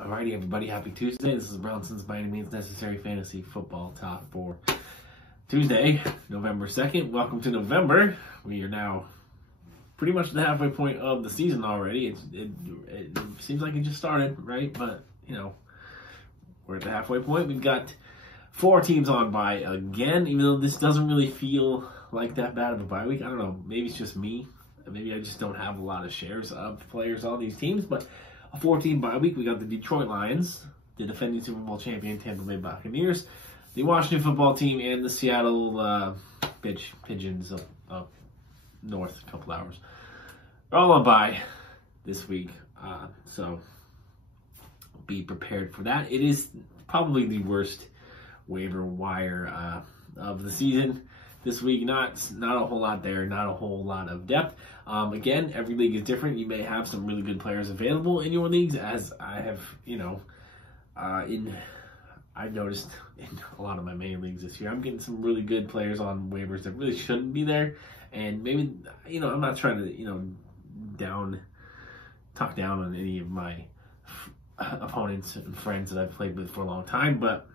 Alrighty, everybody, happy Tuesday. This is Brownson's By Any Means Necessary Fantasy Football Talk for Tuesday, November 2nd. Welcome to November. We are now pretty much the halfway point of the season already. It seems like it just started, right? But, you know, we're at the halfway point. We've got 4 teams on bye again, even though this doesn't really feel like that bad of a bye week. I don't know. Maybe it's just me. Maybe I just don't have a lot of shares of players on these teams, but a 4-team bye week. We got the Detroit Lions, the defending Super Bowl champion Tampa Bay Buccaneers, the Washington football team, and the Seattle Pigeons up north a couple hours. They're all on bye this week, so be prepared for that. It is probably the worst waiver wire of the season this week. Not a whole lot there, not a whole lot of depth. Again, every league is different. You may have some really good players available in your leagues, as I have, I've noticed in a lot of my main leagues this year. I'm getting some really good players on waivers that really shouldn't be there. And maybe, I'm not trying to, talk down on any of my opponents and friends that I've played with for a long time, but,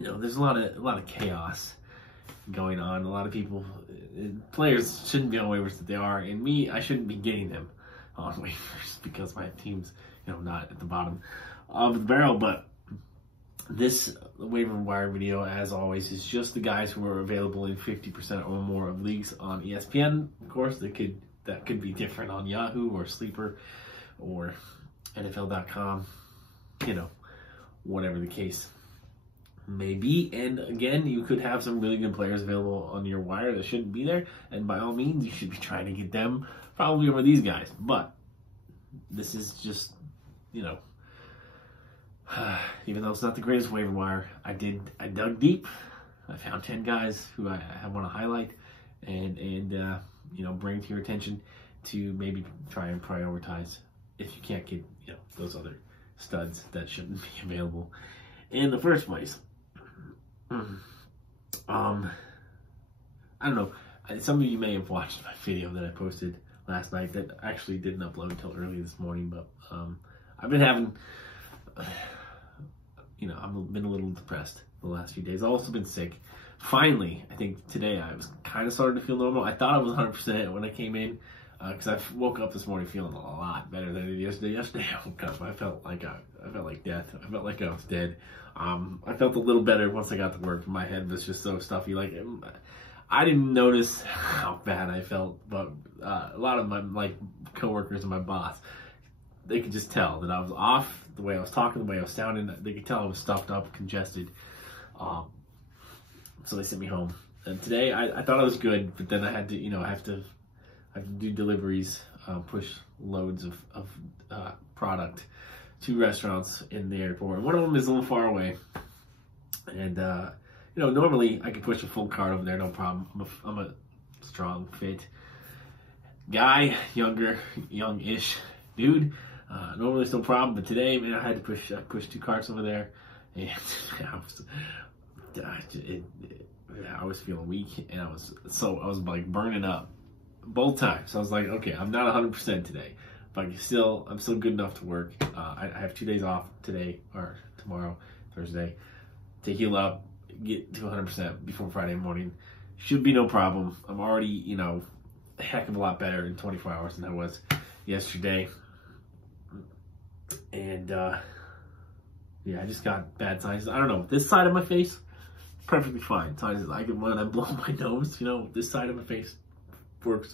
there's a lot of chaos going on. A lot of people, players shouldn't be on waivers that they are, and me, I shouldn't be getting them on waivers because my team's, not at the bottom of the barrel. But this waiver wire video, as always, is just the guys who are available in 50% or more of leagues on ESPN. Of course, that could be different on Yahoo or Sleeper or NFL.com, whatever the case may be. And again, you could have some really good players available on your wire that shouldn't be there, and by all means, you should be trying to get them probably over these guys. But this is just, even though it's not the greatest waiver wire, I dug deep. I found 10 guys who I want to highlight and bring to your attention to maybe try and prioritize if you can't get those other studs that shouldn't be available in the first place. I don't know. Some of you may have watched my video that I posted last night that actually didn't upload until early this morning, but I've been having, I've been a little depressed the last few days. I've also been sick. Finally, I think today I was kind of starting to feel normal. I thought I was 100% when I came in, because I woke up this morning feeling a lot better than I did yesterday. Yesterday I woke up, I felt like death. I felt like I was dead. I felt a little better once I got to work. My head was just so stuffy. I didn't notice how bad I felt, but a lot of my coworkers and my boss, they could just tell that I was off. The way I was talking, the way I was sounding, they could tell I was stuffed up, congested. So they sent me home. And today I thought I was good, but then I had to, I have to do deliveries, push loads of product to restaurants in the airport. One of them is a little far away, and normally I could push a full cart over there, no problem. I'm a strong, fit guy, youngish dude. Normally it's no problem, but today, man, I had to push 2 carts over there, and I was feeling weak, and I was like burning up both times. So I was like, okay, I'm not 100% today, but I'm still good enough to work. I have 2 days off today or tomorrow, Thursday, to heal up, get to 100% before Friday morning. Should be no problem. I'm already, a heck of a lot better in 24 hours than I was yesterday. And yeah, I just got bad sinuses. I don't know, this side of my face, perfectly fine. Sinuses, when I blow my nose, this side of my face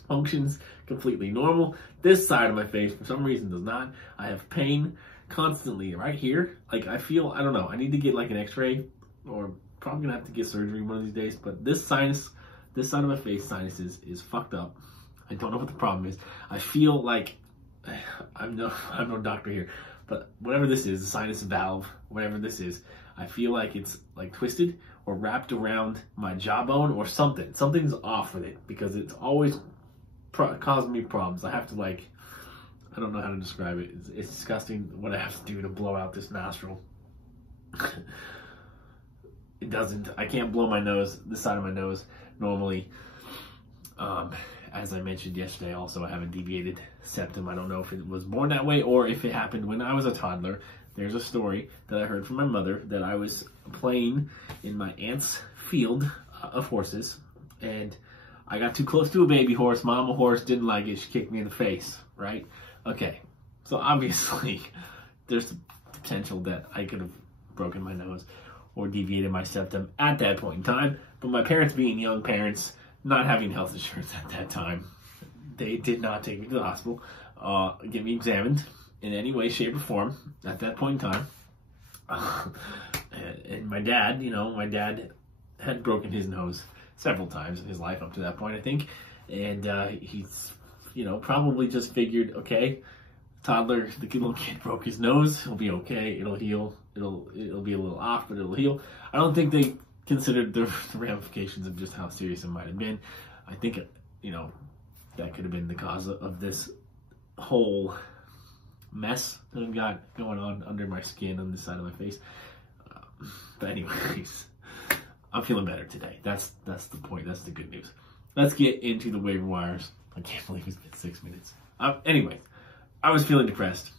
functions completely normal. This side of my face, for some reason, does not. I have pain constantly right here. I don't know, I need to get an x-ray, or probably gonna have to get surgery one of these days. But this side of my face sinuses is fucked up. I don't know what the problem is. I feel like I'm no doctor here, but whatever this is, the sinus valve, whatever this is, I feel like it's twisted or wrapped around my jawbone or something. Something's off with it, because it's always causing me problems. I have to I don't know how to describe it. It's disgusting what I have to do to blow out this nostril. I can't blow my nose, this side of my nose, normally, as I mentioned yesterday, also I have a deviated septum. I don't know if it was born that way or if it happened when I was a toddler. There's a story that I heard from my mother that I was playing in my aunt's field of horses, and I got too close to a baby horse. Mama horse didn't like it. She kicked me in the face, right? Okay, so obviously there's the potential that I could have broken my nose or deviated my septum at that point in time. But my parents, being young parents, not having health insurance at that time, they did not take me to the hospital, get me examined in any way, shape, or form at that point in time. And my dad, my dad had broken his nose several times in his life up to that point, I think. And he's, probably just figured, okay, toddler, the little kid broke his nose. He'll be okay. It'll heal. It'll be a little off, but it'll heal. I don't think they considered the ramifications of just how serious it might have been. I think, that could have been the cause of this whole mess that I've got going on under my skin on this side of my face. But anyways, I'm feeling better today. That's the point. That's the good news. Let's get into the waiver wires. I can't believe it's been 6 minutes. Anyway, I was feeling depressed.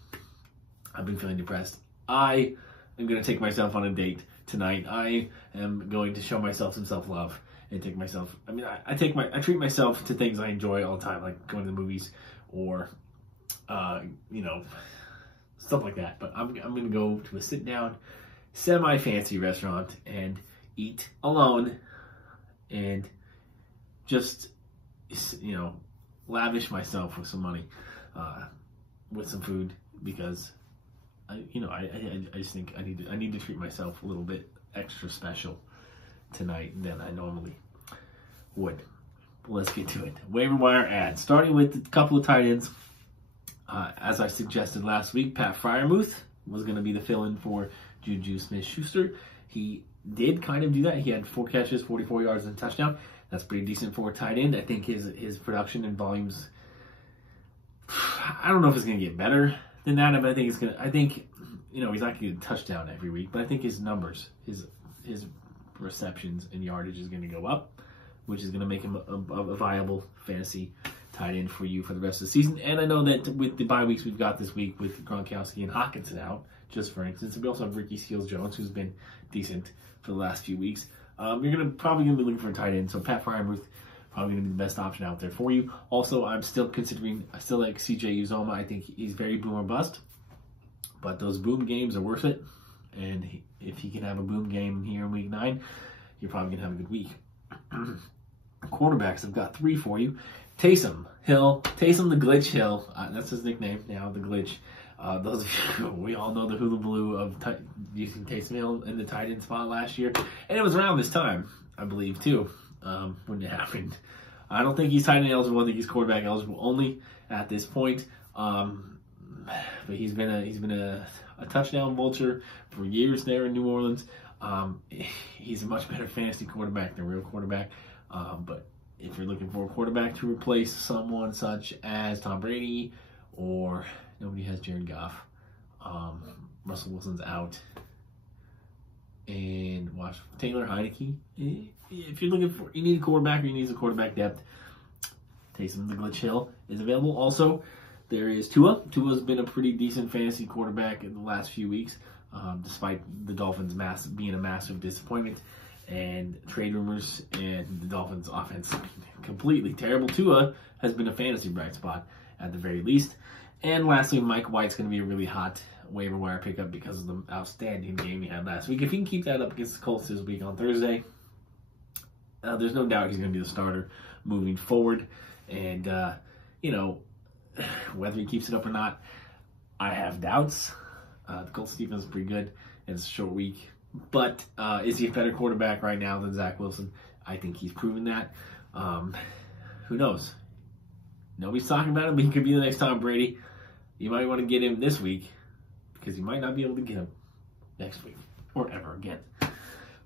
I've been feeling depressed. I am going to take myself on a date tonight. I am going to show myself some self-love and take myself, I treat myself to things I enjoy all the time, like going to the movies or, stuff like that. But I'm going to go to a sit-down, semi-fancy restaurant and eat alone and just, lavish myself with some money, with some food, because I just think I need to treat myself a little bit extra special tonight than I normally would. Let's get to it. Waiver wire ads, starting with a couple of tight ends. As I suggested last week, Pat Freiermuth was going to be the fill-in for Juju Smith-Schuster. He did kind of do that. He had 4 catches, 44 yards, and a touchdown. That's pretty decent for a tight end. I think his production and volumes, I don't know if it's going to get better than that, but I think he's not going to get a touchdown every week, but I think his numbers, his receptions and yardage is going to go up, which is going to make him a viable fantasy tight end for you for the rest of the season. And I know that with the bye weeks we've got this week with Gronkowski and Hockenson out, just for instance, and we also have Ricky Seals-Jones, who's been decent for the last few weeks. You're probably going to be looking for a tight end, so Pat Freiermuth probably going to be the best option out there for you. Also, I still like CJ Uzomah. I think he's very boom or bust, but those boom games are worth it. And if he can have a boom game here in week 9, you're probably going to have a good week. Quarterbacks, I've got 3 for you. Taysom the Glitch Hill. That's his nickname now, the Glitch. We all know the hula blue of using Taysom Hill in the tight end spot last year. And it was around this time, I believe, too, when it happened. I don't think he's tight end eligible. I think he's quarterback eligible only at this point. But he's been a touchdown vulture for years there in New Orleans. He's a much better fantasy quarterback than a real quarterback. But if you're looking for a quarterback to replace someone such as Tom Brady, or nobody has Jared Goff, Russell Wilson's out, and watch Taylor Heineke. If you're looking for, you need a quarterback or you need some quarterback depth, Taysom the Glitch Hill is available. Also, there is Tua. Tua's been a pretty decent fantasy quarterback in the last few weeks, despite the Dolphins' being a massive disappointment and trade rumors and the Dolphins' offense completely terrible. Tua has been a fantasy bright spot at the very least. And lastly, Mike White's going to be a really hot waiver wire pickup because of the outstanding game he had last week. If he can keep that up against the Colts this week on Thursday, there's no doubt he's going to be the starter moving forward. And, whether he keeps it up or not, I have doubts. The Colts defense is pretty good. It's a short week. But is he a better quarterback right now than Zach Wilson? I think he's proven that. Who knows? Nobody's talking about him, but he could be the next Tom Brady. You might want to get him this week because you might not be able to get him next week or ever again.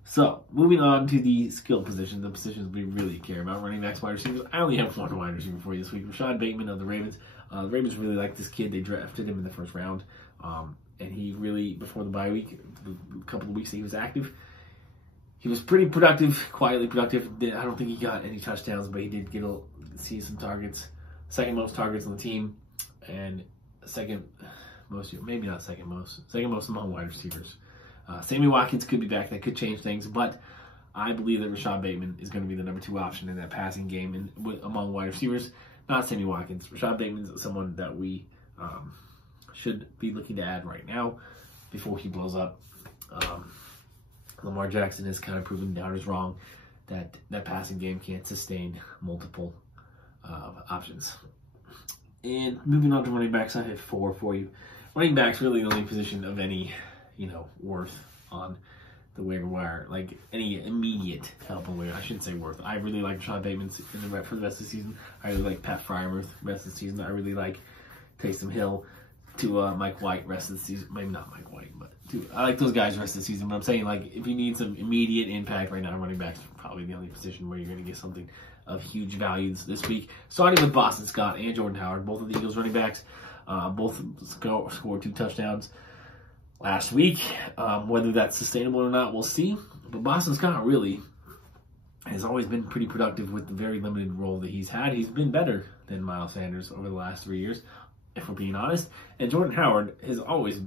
So, moving on to the skill positions, the positions we really care about, running backs, wide receivers. I only have 1 wide receiver for you this week. Rashad Bateman of the Ravens. The Ravens really like this kid. They drafted him in the first round. And he really, before the bye week, a couple of weeks that he was active, he was pretty productive, quietly productive. I don't think he got any touchdowns, but he did see some targets. Second most targets on the team, and second most among wide receivers. Sammy Watkins could be back. That could change things, but I believe that Rashad Bateman is going to be the number 2 option in that passing game among wide receivers, not Sammy Watkins. Rashad Bateman is someone that we should be looking to add right now before he blows up. Lamar Jackson has kind of proven doubters wrong that passing game can't sustain multiple options. And moving on to running backs, I have 4 for you. Running backs really the only position of any, worth on the waiver wire, like any immediate help on waiver. I shouldn't say worth. I really like Rashad Bateman for the rest of the season. I really like Pat Fryermuth rest of the season. I really like Taysom Hill to Mike White rest of the season. Maybe not Mike White, but I like those guys rest of the season. But I'm saying, like, if you need some immediate impact right now, running backs are probably the only position where you're going to get something of huge values this week. Starting with Boston Scott and Jordan Howard, both of the Eagles running backs, both scored 2 touchdowns last week. Whether that's sustainable or not, we'll see. But Boston Scott really has always been pretty productive with the very limited role that he's had. He's been better than Miles Sanders over the last 3 years, if we're being honest. And Jordan Howard has always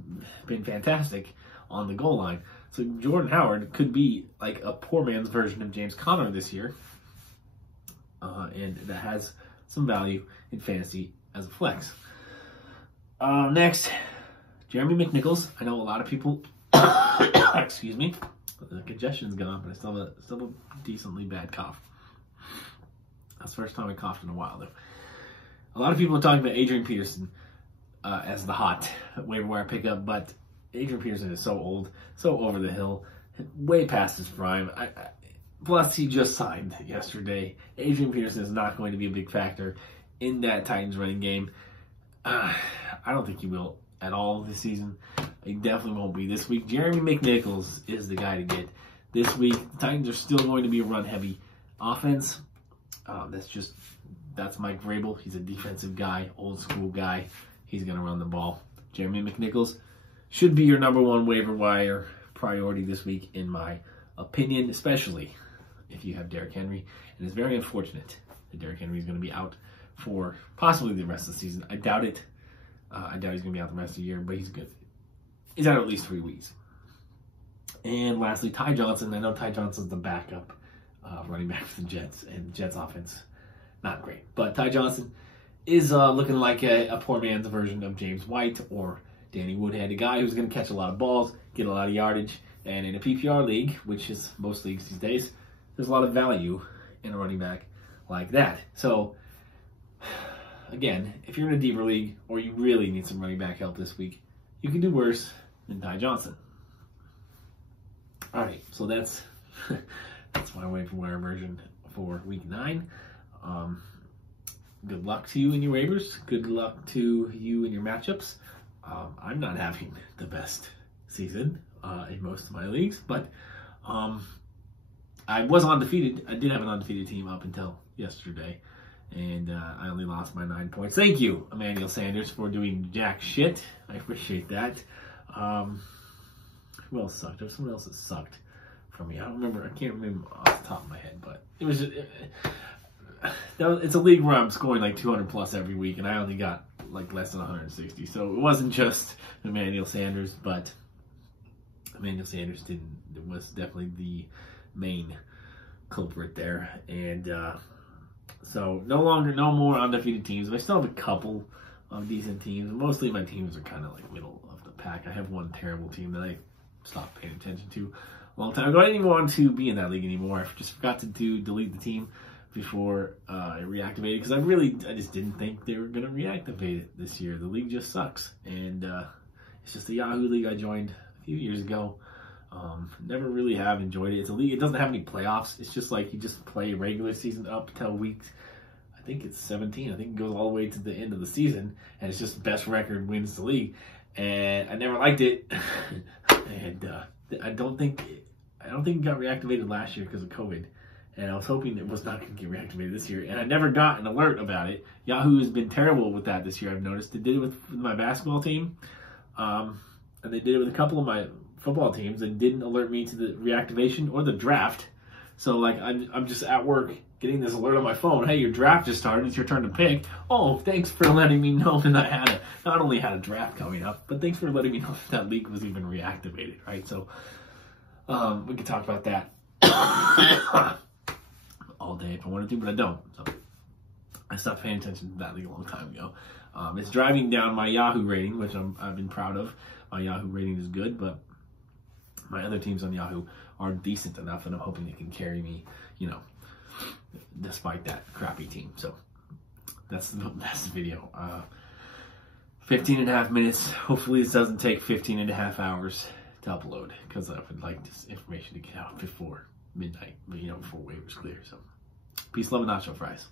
been fantastic on the goal line. So Jordan Howard could be like a poor man's version of James Conner this year. And that has some value in fantasy as a flex. Next, Jeremy McNichols. I know a lot of people, excuse me, the congestion's gone, but I still have a decently bad cough. That's the first time I coughed in a while, though. A lot of people are talking about Adrian Peterson as the hot waiver wire pickup, but Adrian Peterson is so old, so over the hill, way past his prime. Plus, he just signed yesterday. Adrian Peterson is not going to be a big factor in that Titans running game. I don't think he will at all this season. He definitely won't be this week. Jeremy McNichols is the guy to get this week. The Titans are still going to be a run-heavy offense. That's Mike Vrabel. He's a defensive guy, old-school guy. He's going to run the ball. Jeremy McNichols should be your number 1 waiver wire priority this week, in my opinion, especially if you have Derrick Henry. And it's very unfortunate that Derrick Henry is going to be out for possibly the rest of the season. I doubt it. I doubt he's going to be out the rest of the year, but he's good. He's out at least 3 weeks. And lastly, Ty Johnson. I know Ty Johnson's the backup running back for the Jets, and Jets offense, not great. But Ty Johnson is looking like a poor man's version of James White or Danny Woodhead, a guy who's going to catch a lot of balls, get a lot of yardage, and in a PPR league, which is most leagues these days, there's a lot of value in a running back like that. So, again, if you're in a deeper league or you really need some running back help this week, you can do worse than Ty Johnson. All right, so that's my waiver wire version for week 9. Good luck to you in your waivers. Good luck to you in your matchups. I'm not having the best season in most of my leagues, but I was undefeated. I did have an undefeated team up until yesterday, and I only lost by 9 points. Thank you, Emmanuel Sanders, for doing jack shit. I appreciate that. Who else sucked? There was someone else that sucked for me. I can't remember off the top of my head, but it was it's a league where I'm scoring like 200 plus every week, and I only got like less than 160. So it wasn't just Emmanuel Sanders, but Emmanuel Sanders was definitely the main culprit there. And so no more undefeated teams. But I still have a couple of decent teams. Mostly my teams are kind of like middle of the pack. I have one terrible team that I stopped paying attention to a long time ago. I didn't even want to be in that league anymore. I just forgot to delete the team before it reactivated, because I just didn't think they were going to reactivate it this year. The league just sucks, and it's just a Yahoo league I joined a few years ago. Never really have enjoyed it. It's a league. It doesn't have any playoffs. It's just like you just play regular season up till week, I think it's 17. I think it goes all the way to the end of the season, and it's just best record wins the league. And I never liked it, and I don't think it got reactivated last year because of COVID. And I was hoping it was not going to get reactivated this year. And I never got an alert about it. Yahoo has been terrible with that this year, I've noticed. They did it with my basketball team. And they did it with a couple of my football teams and didn't alert me to the reactivation or the draft. So like I'm just at work getting this alert on my phone. Hey, your draft just started. It's your turn to pick. Oh, thanks for letting me know that I not only had a draft coming up, but thanks for letting me know that league was even reactivated, right? So we could talk about that all day if I wanted to, but I don't. So I stopped paying attention to that league a long time ago. It's driving down my Yahoo rating, which I've been proud of. My Yahoo rating is good, but my other teams on Yahoo are decent enough that I'm hoping they can carry me, you know, despite that crappy team. So that's the video. 15 and a half minutes. Hopefully this doesn't take 15 and a half hours to upload, because I would like this information to get out before midnight, but you know, before waivers clear. So peace, love, and nacho fries.